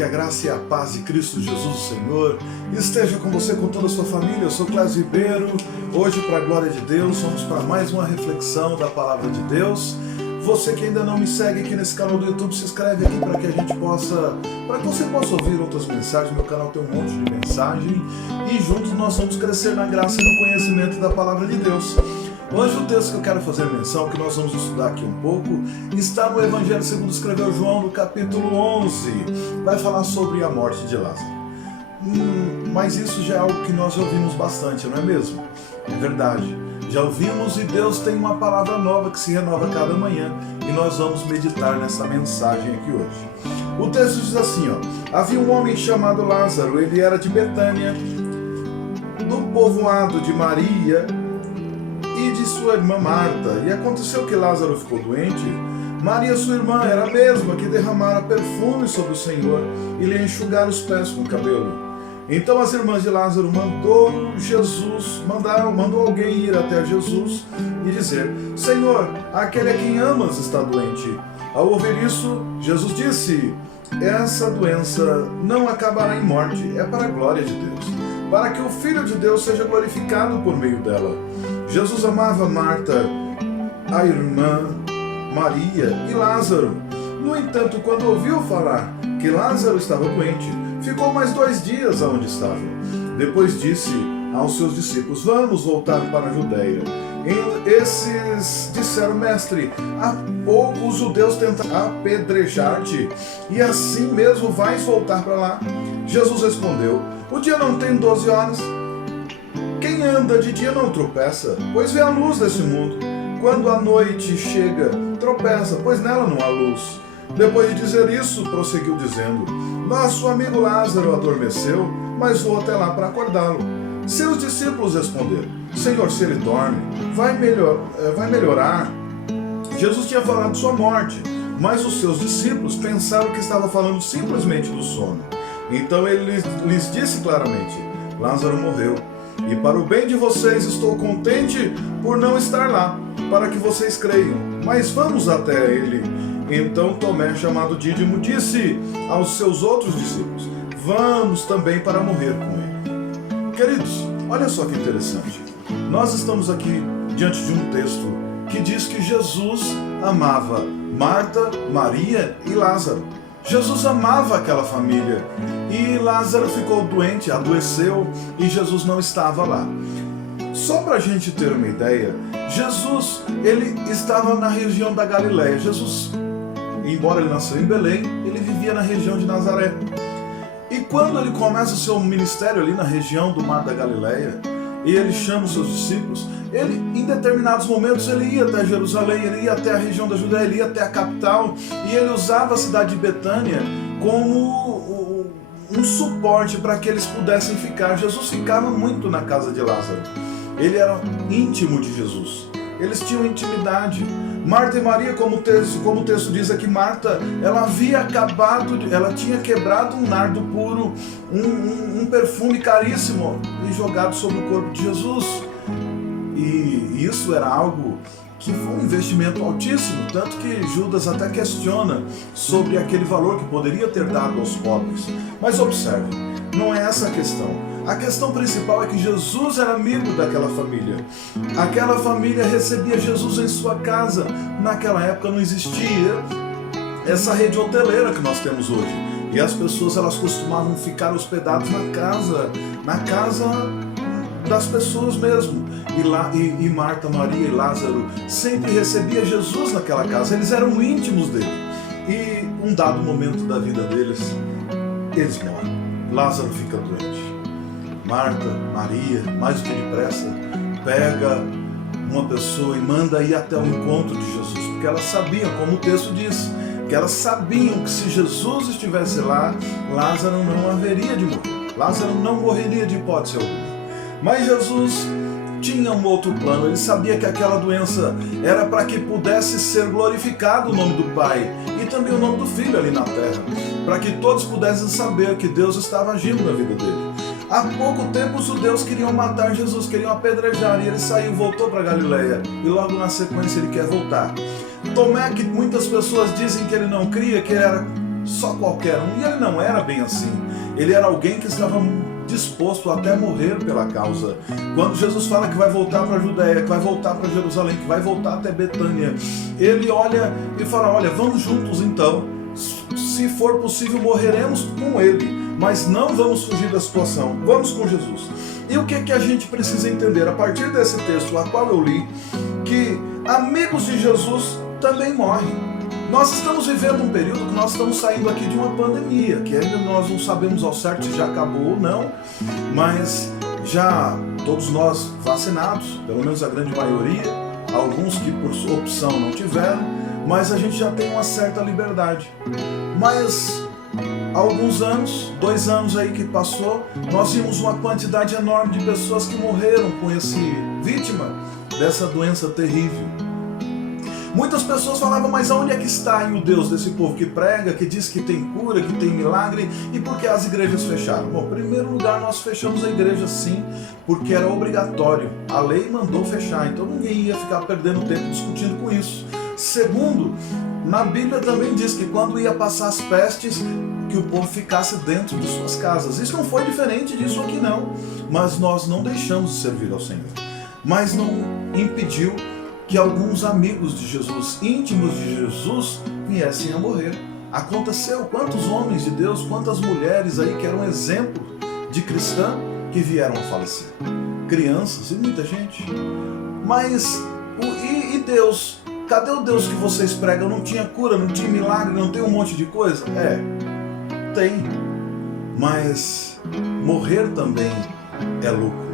que a graça e a paz de Cristo Jesus, o Senhor, esteja com você, com toda a sua família. Eu sou Clésio Ribeiro. Hoje, para a glória de Deus, vamos para mais uma reflexão da Palavra de Deus. Você que ainda não me segue aqui nesse canal do YouTube, se inscreve aqui para que a gente possa, para que você possa ouvir outras mensagens. Meu canal tem um monte de mensagem e juntos nós vamos crescer na graça e no conhecimento da Palavra de Deus. Hoje o texto que eu quero fazer menção, que nós vamos estudar aqui um pouco, está no Evangelho segundo escreveu João, no capítulo 11. Vai falar sobre a morte de Lázaro. Mas isso já é algo que nós ouvimos bastante, não é mesmo? É verdade. Já ouvimos e Deus tem uma palavra nova que se renova cada manhã e nós vamos meditar nessa mensagem aqui hoje. O texto diz assim, havia um homem chamado Lázaro, ele era de Betânia, do povoado de Maria e de sua irmã Marta. E aconteceu que Lázaro ficou doente. Maria, sua irmã, era a mesma que derramara perfume sobre o Senhor e lhe enxugara os pés com o cabelo. Então as irmãs de Lázaro mandou alguém ir até Jesus e dizer: Senhor, aquele a quem amas está doente. Ao ouvir isso, Jesus disse: essa doença não acabará em morte, é para a glória de Deus, para que o Filho de Deus seja glorificado por meio dela. Jesus amava Marta, a irmã Maria e Lázaro. No entanto, quando ouviu falar que Lázaro estava doente, ficou mais 2 dias aonde estava. Depois disse aos seus discípulos: vamos voltar para a Judeia. Esses disseram: mestre, há pouco os judeus tentaram apedrejar-te, e assim mesmo vais voltar para lá? Jesus respondeu: o dia não tem 12 horas? Quem anda de dia não tropeça, pois vê a luz desse mundo. Quando a noite chega, tropeça, pois nela não há luz. Depois de dizer isso, prosseguiu dizendo: nosso amigo Lázaro adormeceu, mas vou até lá para acordá-lo. Seus discípulos responderam: Senhor, se ele dorme, vai melhorar. Jesus tinha falado de sua morte, mas os seus discípulos pensaram que estava falando simplesmente do sono. Então ele lhes disse claramente: Lázaro morreu. E para o bem de vocês estou contente por não estar lá, para que vocês creiam. Mas vamos até ele. Então Tomé, chamado Dídimo, disse aos seus outros discípulos: vamos também para morrer com ele. Queridos, olha só que interessante. Nós estamos aqui diante de um texto que diz que Jesus amava Marta, Maria e Lázaro. Jesus amava aquela família e Lázaro ficou doente, adoeceu e Jesus não estava lá. Só para a gente ter uma ideia, Jesus ele estava na região da Galileia. Jesus, embora ele nasceu em Belém, ele vivia na região de Nazaré. E quando ele começa o seu ministério ali na região do Mar da Galileia, e ele chama os seus discípulos, ele, em determinados momentos, ele ia até Jerusalém, ele ia até a região da Judéia, ele ia até a capital, e ele usava a cidade de Betânia como um suporte para que eles pudessem ficar. Jesus ficava muito na casa de Lázaro. Ele era íntimo de Jesus. Eles tinham intimidade. Marta e Maria, como o texto diz aqui, Marta, ela tinha quebrado um nardo puro, um perfume caríssimo e jogado sobre o corpo de Jesus. E isso era algo que foi um investimento altíssimo, tanto que Judas até questiona sobre aquele valor que poderia ter dado aos pobres. Mas observe, não é essa a questão. A questão principal é que Jesus era amigo daquela família. Aquela família recebia Jesus em sua casa. Naquela época não existia essa rede hoteleira que nós temos hoje. E as pessoas elas costumavam ficar hospedadas na casa das pessoas mesmo. E Marta, Maria e Lázaro sempre recebia Jesus naquela casa. Eles eram íntimos dele. E um dado momento da vida deles, eles morrem. Lázaro fica doente. Marta, Maria, mais do que depressa, pega uma pessoa e manda ir até o encontro de Jesus, porque elas sabiam, como o texto diz, que elas sabiam que se Jesus estivesse lá, Lázaro não haveria de morrer. Lázaro não morreria de hipótese alguma. Mas Jesus tinha um outro plano. Ele sabia que aquela doença era para que pudesse ser glorificado o nome do Pai e também o nome do Filho ali na terra, para que todos pudessem saber que Deus estava agindo na vida dele. Há pouco tempo os judeus queriam matar Jesus, queriam apedrejar, e ele saiu, voltou para Galileia, e logo na sequência ele quer voltar. Tomé, que muitas pessoas dizem que ele não cria, que ele era só qualquer um. E ele não era bem assim. Ele era alguém que estava disposto até morrer pela causa. Quando Jesus fala que vai voltar para a Judéia, que vai voltar para Jerusalém, que vai voltar até Betânia, ele olha e fala, olha, vamos juntos então. Se for possível, morreremos com ele, mas não vamos fugir da situação. Vamos com Jesus. E o que a gente precisa entender? A partir desse texto, a qual eu li, que amigos de Jesus também morrem. Nós estamos vivendo um período que nós estamos saindo aqui de uma pandemia, que ainda nós não sabemos ao certo se já acabou ou não, mas já todos nós vacinados, pelo menos a grande maioria, alguns que por opção não tiveram, mas a gente já tem uma certa liberdade. Mas há alguns anos, 2 anos aí que passou, nós vimos uma quantidade enorme de pessoas que morreram com vítima dessa doença terrível. Muitas pessoas falavam, mas aonde é que está aí o Deus desse povo que prega, que diz que tem cura, que tem milagre, e por que as igrejas fecharam? Bom, em primeiro lugar, nós fechamos a igreja sim, porque era obrigatório. A lei mandou fechar, então ninguém ia ficar perdendo tempo discutindo com isso. Segundo, na Bíblia também diz que quando ia passar as pestes, que o povo ficasse dentro de suas casas. Isso não foi diferente disso aqui não, mas nós não deixamos de servir ao Senhor. Mas não impediu que alguns amigos de Jesus, íntimos de Jesus, viessem a morrer. Aconteceu, quantos homens de Deus, quantas mulheres aí que eram exemplo de cristã que vieram a falecer. Crianças e muita gente. Mas, e Deus? Cadê o Deus que vocês pregam? Não tinha cura, não tinha milagre, não tem um monte de coisa? Tem. Mas morrer também é lucro.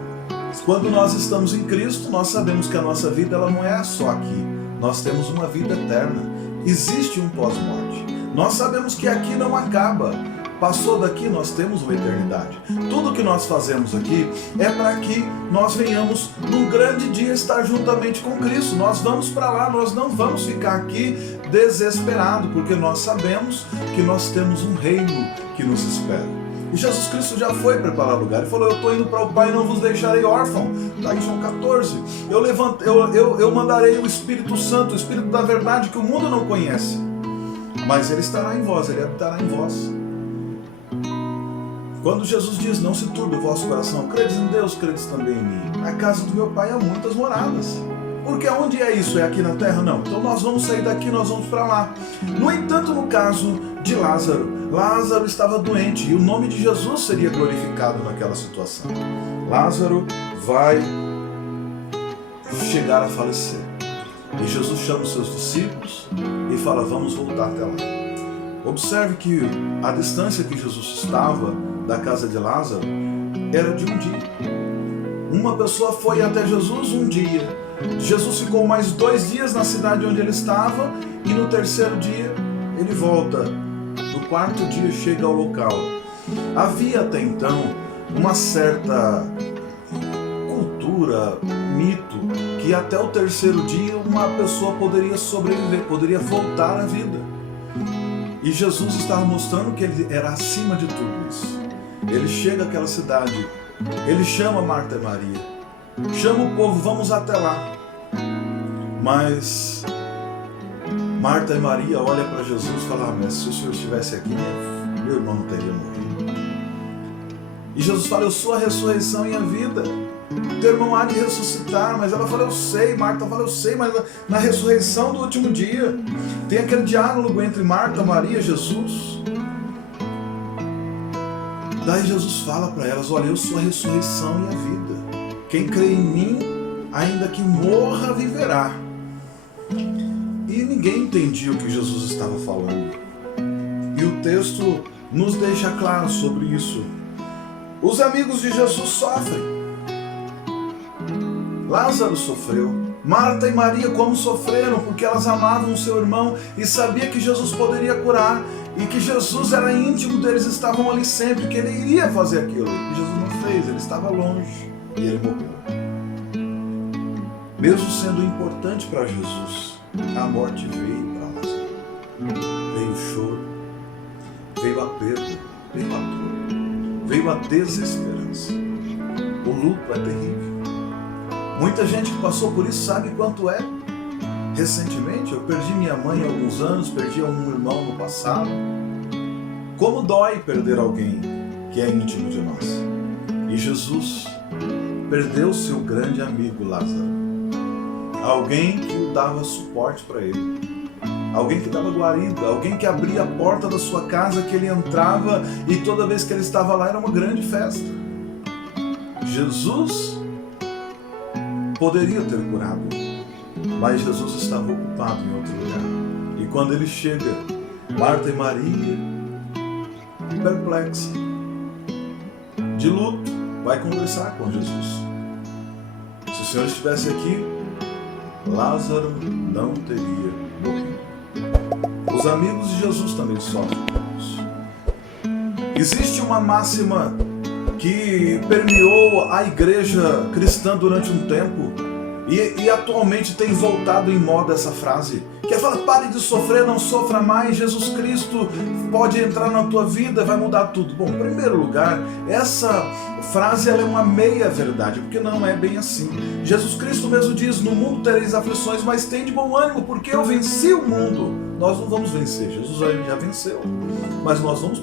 Quando nós estamos em Cristo, nós sabemos que a nossa vida ela não é só aqui. Nós temos uma vida eterna. Existe um pós-morte. Nós sabemos que aqui não acaba. Passou daqui, nós temos uma eternidade. Tudo que nós fazemos aqui é para que nós venhamos num grande dia estar juntamente com Cristo. Nós vamos para lá, nós não vamos ficar aqui desesperados, porque nós sabemos que nós temos um reino que nos espera. E Jesus Cristo já foi preparar lugar. Ele falou, eu estou indo para o Pai e não vos deixarei órfão. Está em João 14. Eu mandarei o Espírito Santo, o Espírito da verdade que o mundo não conhece. Mas ele estará em vós, ele habitará em vós. Quando Jesus diz, não se turbe o vosso coração, credes em Deus, credes também em mim. Na casa do meu Pai há muitas moradas. Porque onde é isso? É aqui na terra? Não. Então nós vamos sair daqui, nós vamos para lá. No entanto, no caso de Lázaro, Lázaro estava doente e o nome de Jesus seria glorificado naquela situação. Lázaro vai chegar a falecer. E Jesus chama os seus discípulos e fala, vamos voltar até lá. Observe que a distância que Jesus estava da casa de Lázaro era de um dia. Uma pessoa foi até Jesus um dia. Jesus ficou mais 2 dias na cidade onde ele estava e no 3º dia ele volta. No 4º dia chega ao local. Havia até então uma certa cultura, mito, que até o 3º dia uma pessoa poderia sobreviver, poderia voltar à vida. E Jesus estava mostrando que ele era acima de tudo isso. Ele chega àquela cidade, ele chama Marta e Maria, chama o povo, vamos até lá. Mas Marta e Maria olham para Jesus e falam, mas se o Senhor estivesse aqui, meu irmão não teria morrido. E Jesus fala, eu sou a ressurreição e a vida. Teu irmão há de ressuscitar, mas ela fala, eu sei. Marta fala, eu sei, mas na ressurreição do último dia. Tem aquele diálogo entre Marta, Maria e Jesus. Daí Jesus fala para elas, olha, eu sou a ressurreição e a vida. Quem crê em mim, ainda que morra, viverá. E ninguém entendia o que Jesus estava falando. E o texto nos deixa claro sobre isso. Os amigos de Jesus sofrem. Lázaro sofreu. Marta e Maria como sofreram, porque elas amavam o seu irmão e sabiam que Jesus poderia curar e que Jesus era íntimo deles, estavam ali sempre, que ele iria fazer aquilo. E Jesus não fez, ele estava longe e ele morreu. Mesmo sendo importante para Jesus, a morte veio para Lázaro. Veio o choro, veio a perda, veio a dor, veio a desesperança. O luto é terrível. Muita gente que passou por isso sabe quanto é. Recentemente eu perdi minha mãe há alguns anos, perdi um irmão no passado. Como dói perder alguém que é íntimo de nós. E Jesus perdeu seu grande amigo Lázaro. Alguém que dava suporte para ele. Alguém que dava guarida, alguém que abria a porta da sua casa, que ele entrava e toda vez que ele estava lá era uma grande festa. Jesus poderia ter curado, mas Jesus estava ocupado em outro lugar. E quando ele chega, Marta e Maria, perplexa, de luto, vai conversar com Jesus. Se o Senhor estivesse aqui, Lázaro não teria morrido. Os amigos de Jesus também sofrem com isso. Existe uma máxima que permeou a igreja cristã durante um tempo e atualmente tem voltado em moda essa frase, que é falar: pare de sofrer, não sofra mais, Jesus Cristo pode entrar na tua vida, vai mudar tudo. Bom, em primeiro lugar, essa frase ela é uma meia verdade, porque não é bem assim. Jesus Cristo mesmo diz: no mundo tereis aflições, mas tem de bom ânimo, porque eu venci o mundo. Nós não vamos vencer, Jesus já venceu, mas nós vamos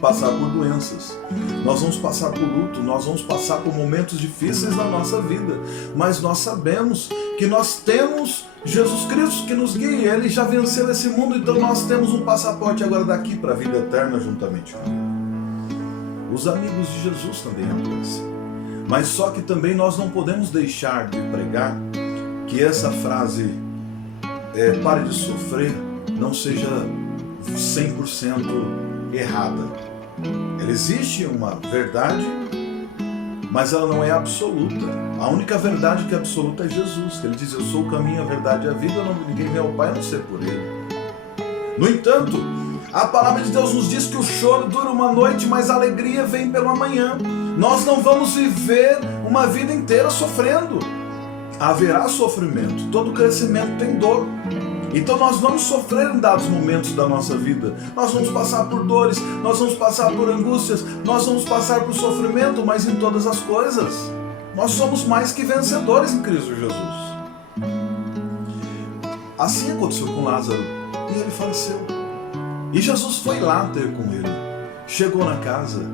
passar por doenças, nós vamos passar por luto, nós vamos passar por momentos difíceis na nossa vida, mas nós sabemos que nós temos Jesus Cristo que nos guia, Ele já venceu esse mundo, então nós temos um passaporte agora daqui para a vida eterna juntamente com Ele. Os amigos de Jesus também adoecem, mas só que também nós não podemos deixar de pregar que essa frase pare de sofrer não seja 100% errada. Ela existe uma verdade, mas ela não é absoluta. A única verdade que é absoluta é Jesus, que Ele diz: eu sou o caminho, a verdade e a vida, ninguém vem ao Pai a não ser por Ele. No entanto, a palavra de Deus nos diz que o choro dura uma noite, mas a alegria vem pela manhã. Nós não vamos viver uma vida inteira sofrendo. Haverá sofrimento, todo crescimento tem dor. Então nós vamos sofrer em dados momentos da nossa vida. Nós vamos passar por dores, nós vamos passar por angústias, nós vamos passar por sofrimento, mas em todas as coisas nós somos mais que vencedores em Cristo Jesus. Assim aconteceu com Lázaro e ele faleceu. E Jesus foi lá ter com ele. Chegou na casa,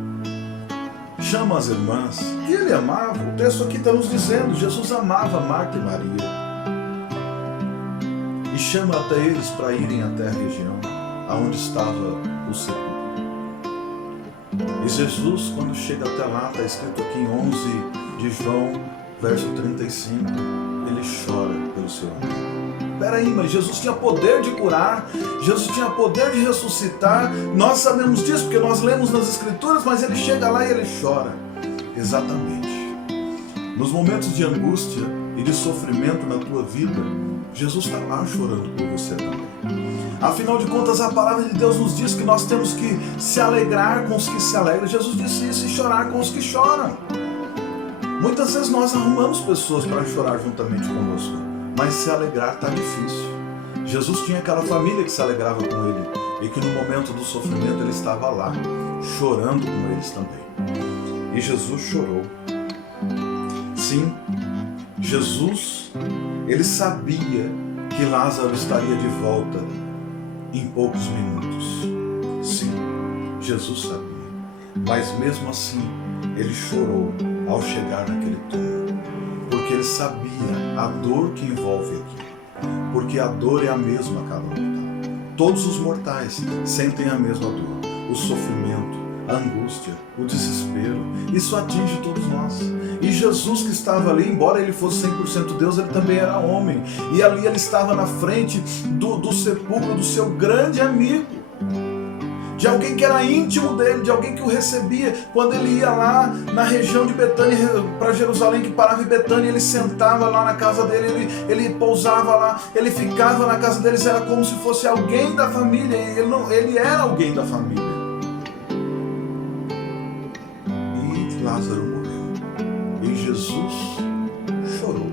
chama as irmãs, que ele amava. O texto aqui está nos dizendo: Jesus amava Marta e Maria. E chama até eles para irem até a região aonde estava o sepulcro. E Jesus, quando chega até lá, está escrito aqui em 11 de João, verso 35, ele chora pelo seu amigo. Peraí, mas Jesus tinha poder de curar, Jesus tinha poder de ressuscitar, nós sabemos disso porque nós lemos nas Escrituras, mas ele chega lá e ele chora. Exatamente. Nos momentos de angústia e de sofrimento na tua vida, Jesus está lá chorando por você também. Afinal de contas, a palavra de Deus nos diz que nós temos que se alegrar com os que se alegram. Jesus disse isso, e chorar com os que choram. Muitas vezes nós arrumamos pessoas para chorar juntamente conosco, mas se alegrar está difícil. Jesus tinha aquela família que se alegrava com ele e que no momento do sofrimento ele estava lá, chorando com eles também. E Jesus chorou. Sim, Jesus, ele sabia que Lázaro estaria de volta em poucos minutos. Sim, Jesus sabia. Mas mesmo assim, ele chorou ao chegar naquele túmulo, porque ele sabia a dor que envolve aqui, porque a dor é a mesma a cada mortal. Todos os mortais sentem a mesma dor, o sofrimento, a angústia, o desespero. Isso atinge todos nós. E Jesus, que estava ali, embora ele fosse 100% Deus, ele também era homem. E ali ele estava na frente do sepulcro do seu grande amigo, de alguém que era íntimo dele, de alguém que o recebia. Quando ele ia lá na região de Betânia para Jerusalém, que parava em Betânia, ele sentava lá na casa dele, ele pousava lá, ele ficava na casa deles, era como se fosse alguém da família. Ele era alguém da família. E Lázaro morreu. E Jesus chorou.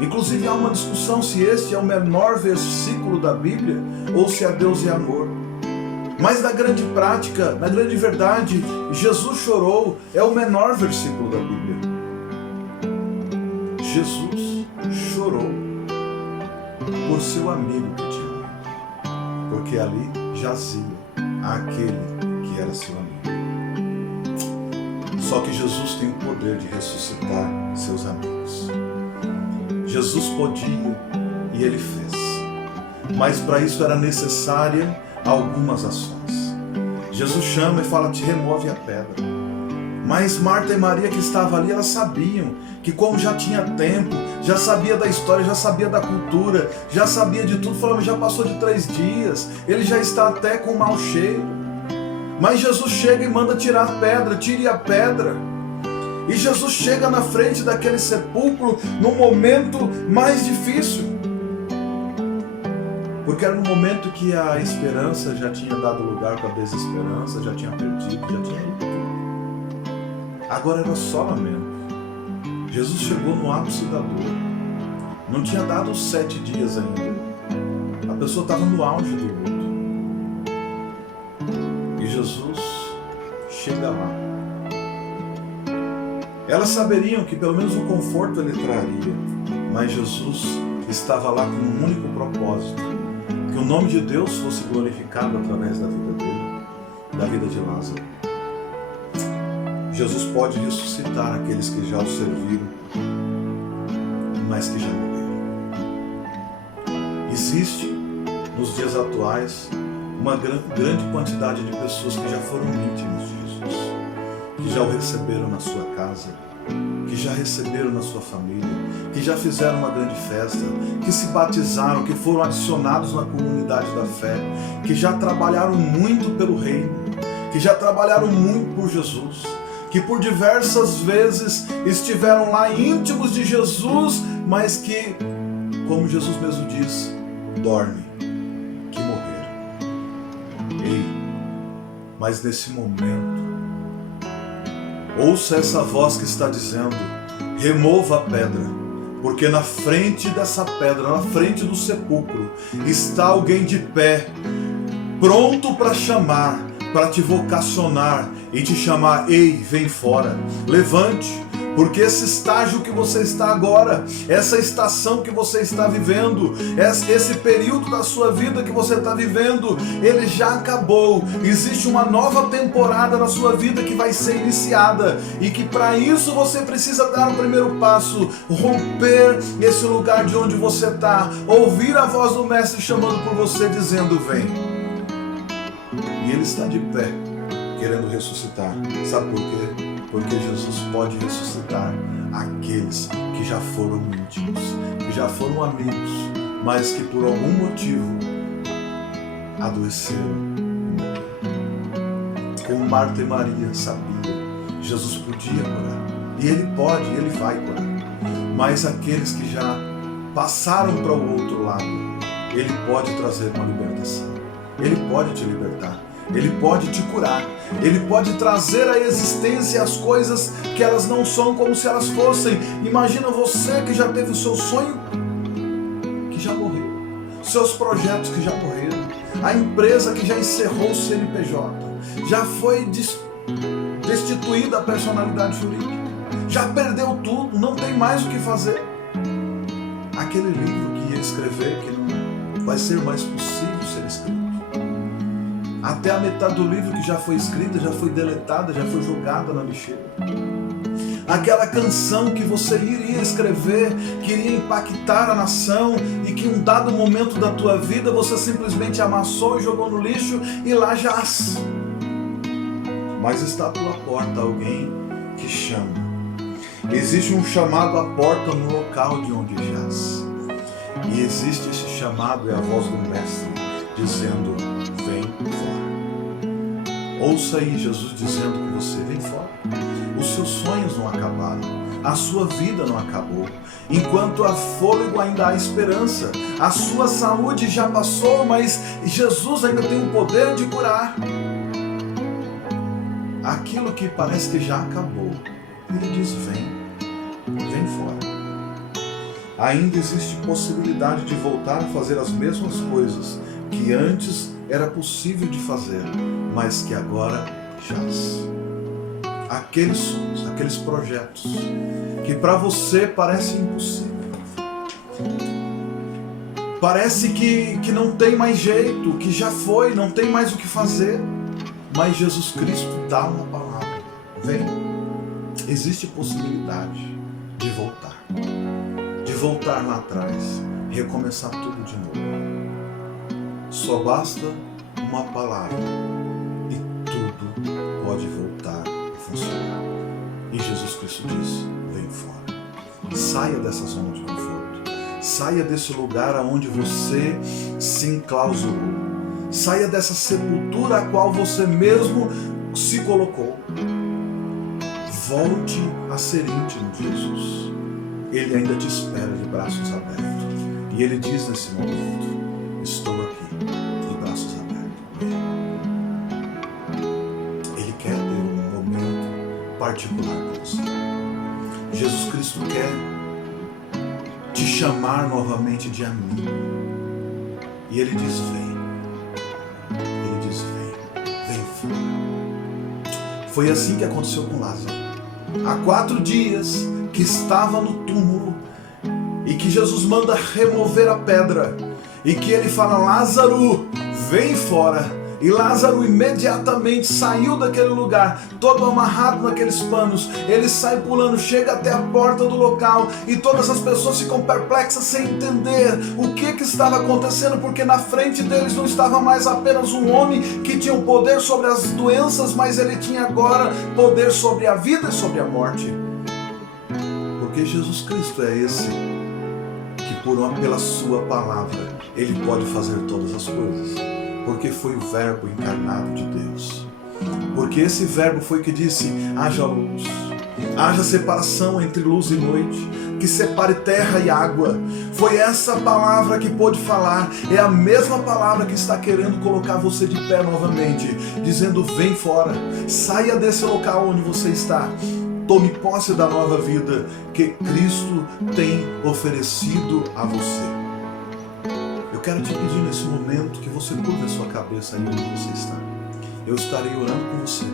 Inclusive há uma discussão se este é o menor versículo da Bíblia ou se é Deus é amor. Mas na grande prática, na grande verdade, Jesus chorou é o menor versículo da Bíblia. Jesus chorou por seu amigo que tinha morrido, porque ali jazia àquele que era seu amigo. Só que Jesus tem o poder de ressuscitar seus amigos. Jesus podia e ele fez. Mas para isso era necessária algumas ações. Jesus chama e fala: te remove a pedra. Mas Marta e Maria, que estavam ali, elas sabiam que, como já tinha tempo, já sabia da história, já sabia da cultura, já sabia de tudo, falando: já passou de 3 dias, ele já está até com mau cheiro. Mas Jesus chega e manda tirar a pedra, tire a pedra. E Jesus chega na frente daquele sepulcro no momento mais difícil. Porque era no momento que a esperança já tinha dado lugar para a desesperança, já tinha perdido, já tinha ido tudo. Agora era só lamento. Jesus chegou no ápice da dor. Não tinha dado os 7 dias ainda. A pessoa estava no auge do luto. E Jesus chega lá. Elas saberiam que pelo menos o conforto ele traria. Mas Jesus estava lá com um único propósito: que o nome de Deus fosse glorificado através da vida dele, da vida de Lázaro. Jesus pode ressuscitar aqueles que já o serviram, mas que já morreram. Existe, nos dias atuais, uma grande quantidade de pessoas que já foram íntimos de Jesus, que já o receberam na sua casa, que já receberam na sua família, que já fizeram uma grande festa, que se batizaram, que foram adicionados na comunidade da fé, que já trabalharam muito pelo reino, que já trabalharam muito por Jesus, que por diversas vezes estiveram lá íntimos de Jesus, mas que, como Jesus mesmo diz, dormem, que morreram. Ei, mas nesse momento, ouça essa voz que está dizendo: remova a pedra, porque na frente dessa pedra, na frente do sepulcro, está alguém de pé, pronto para chamar, para te vocacionar e te chamar: ei, vem fora, levante, porque esse estágio que você está agora, essa estação que você está vivendo, esse período da sua vida que você está vivendo, ele já acabou. Existe uma nova temporada na sua vida que vai ser iniciada, e que para isso você precisa dar o primeiro passo, romper esse lugar de onde você está, ouvir a voz do Mestre chamando por você, dizendo: vem. E ele está de pé, querendo ressuscitar. Sabe por quê? Porque Jesus pode ressuscitar aqueles que já foram íntimos, que já foram amigos, mas que por algum motivo adoeceram. Como Marta e Maria sabiam, Jesus podia curar. E ele pode, ele vai curar. Mas aqueles que já passaram para o outro lado, ele pode trazer uma libertação. Ele pode te libertar. Ele pode te curar. Ele pode trazer à existência as coisas que elas não são como se elas fossem. Imagina você que já teve o seu sonho que já morreu, seus projetos que já morreram, a empresa que já encerrou o CNPJ, já foi destituída a personalidade jurídica, já perdeu tudo, não tem mais o que fazer. Aquele livro que ia escrever, que não vai ser mais possível ser escrito. Até a metade do livro que já foi escrita, já foi deletada, já foi jogada na lixeira. Aquela canção que você iria escrever, que iria impactar a nação, e que em um dado momento da tua vida você simplesmente amassou e jogou no lixo, e lá jaz. Mas está à tua porta alguém que chama. Existe um chamado à porta no local de onde jaz. E existe esse chamado, é a voz do Mestre dizendo: vem fora. Ouça aí Jesus dizendo com você: vem fora. Os seus sonhos não acabaram, a sua vida não acabou. Enquanto há fôlego ainda há esperança. A sua saúde já passou, mas Jesus ainda tem o poder de curar. Aquilo que parece que já acabou, ele diz: vem fora. Ainda existe possibilidade de voltar a fazer as mesmas coisas que antes era possível de fazer, mas que agora jaz. Aqueles sonhos, aqueles projetos que para você parecem impossíveis, Parece que não tem mais jeito, que já foi, não tem mais o que fazer. Mas Jesus Cristo dá uma palavra. Vem. Existe possibilidade de voltar. De voltar lá atrás. Recomeçar tudo de novo. Só basta uma palavra e tudo pode voltar a funcionar. E Jesus Cristo diz, vem fora. Saia dessa zona de conforto. Saia desse lugar aonde você se enclausurou. Saia dessa sepultura a qual você mesmo se colocou. Volte a ser íntimo de Jesus. Ele ainda te espera de braços abertos. E Ele diz nesse momento, estou aqui, de braços abertos. Ele quer ter um momento particular com você. Jesus Cristo quer te chamar novamente de amigo. E Ele diz, vem. Ele diz, vem fora. Foi assim que aconteceu com Lázaro. Há 4 dias que estava no túmulo e que Jesus manda remover a pedra e que Ele fala, Lázaro, vem fora. E Lázaro imediatamente saiu daquele lugar, todo amarrado naqueles panos. Ele sai pulando, chega até a porta do local e todas as pessoas ficam perplexas sem entender o que estava acontecendo, porque na frente deles não estava mais apenas um homem que tinha o poder sobre as doenças, mas ele tinha agora poder sobre a vida e sobre a morte. Porque Jesus Cristo é esse que pela sua palavra Ele pode fazer todas as coisas. Porque foi o verbo encarnado de Deus. Porque esse verbo foi que disse, haja luz, haja separação entre luz e noite, que separe terra e água. Foi essa palavra que pôde falar, é a mesma palavra que está querendo colocar você de pé novamente, dizendo, vem fora, saia desse local onde você está. Tome posse da nova vida que Cristo tem oferecido a você. Eu quero te pedir nesse momento que você curva a sua cabeça aí onde você está. Eu estarei orando com você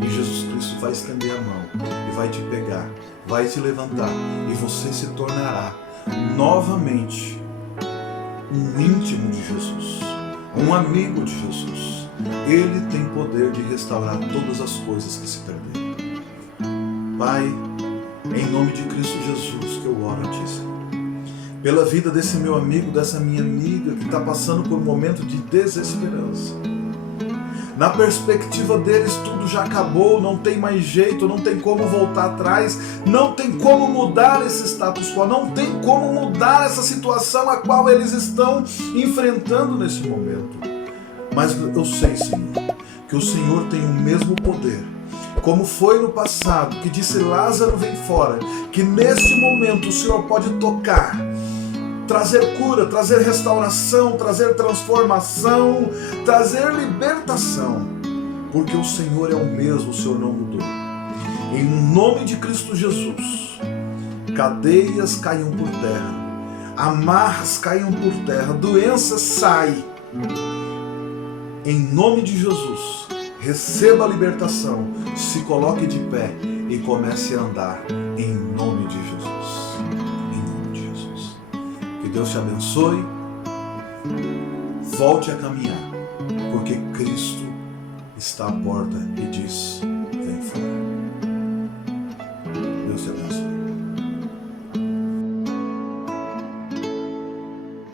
e Jesus Cristo vai estender a mão e vai te pegar, vai te levantar e você se tornará novamente um íntimo de Jesus, um amigo de Jesus. Ele tem poder de restaurar todas as coisas que se perderam. Pai, em nome de Cristo Jesus que eu oro a Ti, Senhor. Pela vida desse meu amigo, dessa minha amiga que está passando por um momento de desesperança. Na perspectiva deles tudo já acabou, não tem mais jeito, não tem como voltar atrás, não tem como mudar esse status quo, não tem como mudar essa situação a qual eles estão enfrentando nesse momento. Mas eu sei, Senhor, que o Senhor tem o mesmo poder, como foi no passado, que disse Lázaro vem fora, que neste momento o Senhor pode tocar, trazer cura, trazer restauração, trazer transformação, trazer libertação, porque o Senhor é o mesmo, o Senhor não mudou. Em nome de Cristo Jesus, cadeias caiam por terra, amarras caiam por terra, doenças saem. Em nome de Jesus, receba a libertação, se coloque de pé e comece a andar em nome de Jesus. Deus te abençoe, volte a caminhar, porque Cristo está à porta e diz,